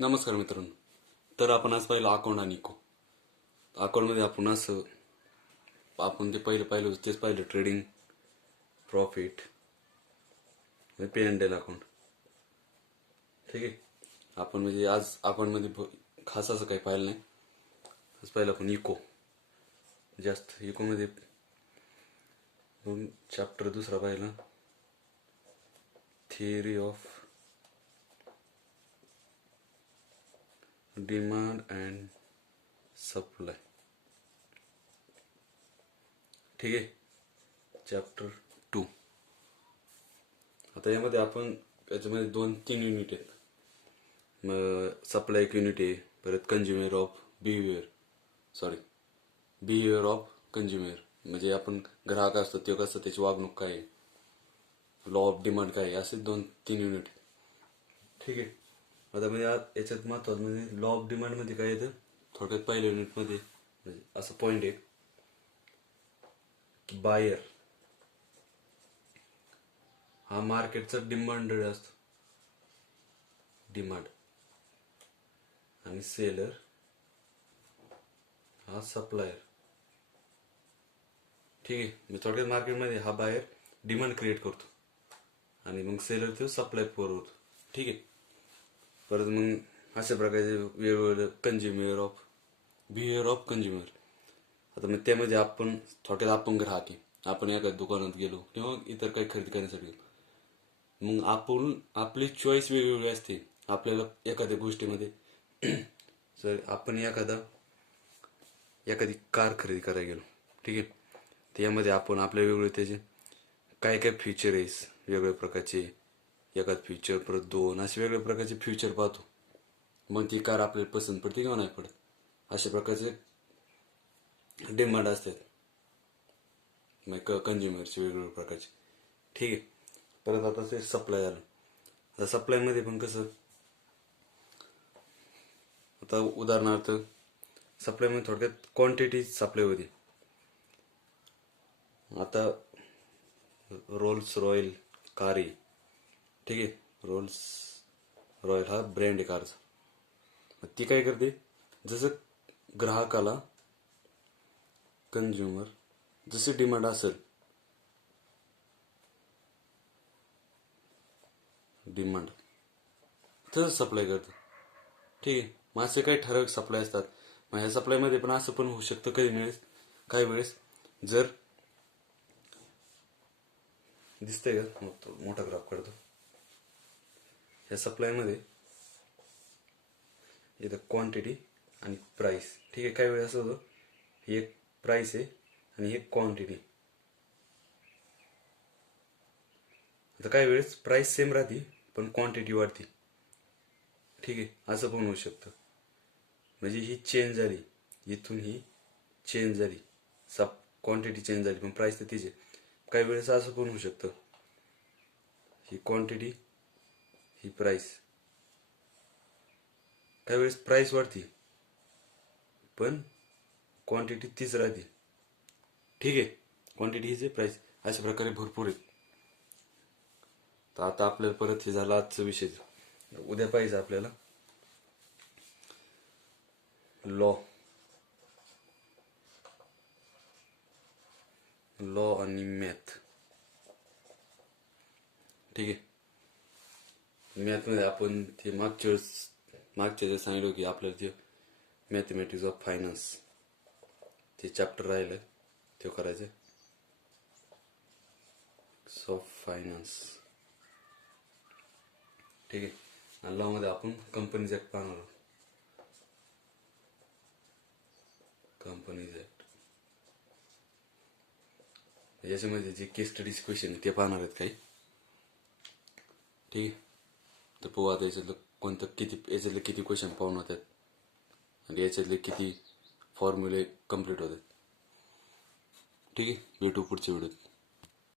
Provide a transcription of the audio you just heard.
नमस्कार मित्रांनो. तर आपण आज पाहिलं अकाउंट आणि इको. अकाउंटमध्ये आपण ते पाहिलं होतं तेच पाहिलं, trading, profit, P and L account. ठीक आहे. आपण म्हणजे आज अकाउंटमध्ये खास असं काही पाहिलं नाही. आज पाहिलं आपण इको. जास्त इकोमध्ये चॅप्टर दुसरा पाहिला, theory of demand and supply. ठीक आहे. चॅप्टर 2. आता याच्यामध्ये 2-3 युनिट आहेत. मग सप्लाय एक युनिट आहे, परत बिहेवियर ऑफ कंझ्युमर, म्हणजे आपण ग्राहक असतो ते कसं, त्याची वागणूक काय आहे, लॉ ऑफ डिमांड काय आहे, असे 2-3 युनिट. ठीक आहे. आता म्हणजे याच्यात महत्वाचं म्हणजे लॉ ऑफ डिमांड मध्ये काय येतं, थोडक्यात पहिल्या युनिटमध्ये म्हणजे असं पॉईंट आहे की बायर हा मार्केटचा डिमांड असतो, डिमांड, आणि सेलर हा सप्लायर. ठीक आहे. मी थोडक्यात मार्केटमध्ये हा बायर डिमांड क्रिएट करतो आणि मग सेलर तो सप्लाय पुरवतो. ठीक आहे. परत मग अशा प्रकारचे वेगवेगळे बिहेवियर ऑफ कंझ्युमर. आता मग त्यामध्ये आपण ग्राहक आहे, आपण एका दुकानात गेलो किंवा इतर काही खरेदी करण्यासाठी गेलो, मग आपली चॉईस वेगवेगळी असते. आपल्याला एखाद्या गोष्टीमध्ये जर आपण एखादी कार खरेदी करायला गेलो, ठीक आहे, त्यामध्ये आपण आपल्या वेगवेगळे त्याचे काय काय फीचर आहे वेगवेगळ्या प्रकारचे, एखाद फीचर परत 2 असे वेगवेगळ्या प्रकारचे फीचर पाहतो. मग ती कार आपल्याला पसंत पडते किंवा नाही पडत, अशा प्रकारचे डिमांड असतात मग कंझ्युमरचे वेगवेगळ्या प्रकारचे. ठीक आहे. परत आता ते सप्लाय आलं. आता सप्लायमध्ये पण कसं, आता उदाहरणार्थ सप्लायमध्ये थोडक्यात क्वांटिटी सप्लाय होती. आता रोल्स रॉयल कार आहे, ठीक आहे, रोल्स रॉयल हा ब्रँड आहे कारचा. ती काय करते, जसं ग्राहकाला, कंझ्युमर जशी डिमांड असेल, डिमांड तसं सप्लाय करतं. ठीक आहे. मग असे काही ठराविक सप्लाय असतात. मग ह्या सप्लायमध्ये पण असं पण होऊ शकतं काही वेळेस जर दिसतंय का, मोठा ग्राफ काढतो. ह्या सप्लायमध्ये इथं क्वांटिटी आणि प्राइस. ठीक आहे. काही वेळेस असं होतं, ही एक प्राइस आहे आणि ही एक क्वांटिटी. आता काही वेळेस प्राइस सेम राहते पण क्वांटिटी वाढते. ठीक आहे. असं पण होऊ शकतं. म्हणजे ही चेंज झाली, इथून ही चेंज झाली, क्वांटिटी चेंज झाली पण प्राइस तर तीच आहे. काही वेळेस असं पण होऊ शकतं, ही क्वांटिटी, ही प्राइस, काही वेळेस प्राइस वाढते पण क्वांटिटी तीच राहते. ठीक आहे. क्वांटिटी हीच आहे, प्राइस. अशा प्रकारे भरपूर आहेत. तर आता आपल्याला परत हे झालं आजचा विषय. उद्या पाहिजे आपल्याला लॉ आणि मॅथ. ठीक आहे. मॅथमध्ये आपण ते मागच्या जे सांगितलं की आपल्याला ते मॅथमॅटिक्स ऑफ फायनान्स ते चॅप्टर राहिलं, ते करायचं ऑफ फायनान्स. ठीक आहे. आणि लॉमध्ये आपण कंपनीज ऍक्ट पाहणार आहोत. कंपनीज ऍक्ट याच्यामध्ये जे केस स्टडीज क्वेश्चन ते पाहणार आहेत काही. ठीक आहे. तर पाहू आता याच्यातले किती क्वेश्चन पाहून होतात आणि याच्यातले किती फॉर्म्युले कम्प्लीट होतात. ठीक आहे. भेटू पुढच्या व्हिडिओत.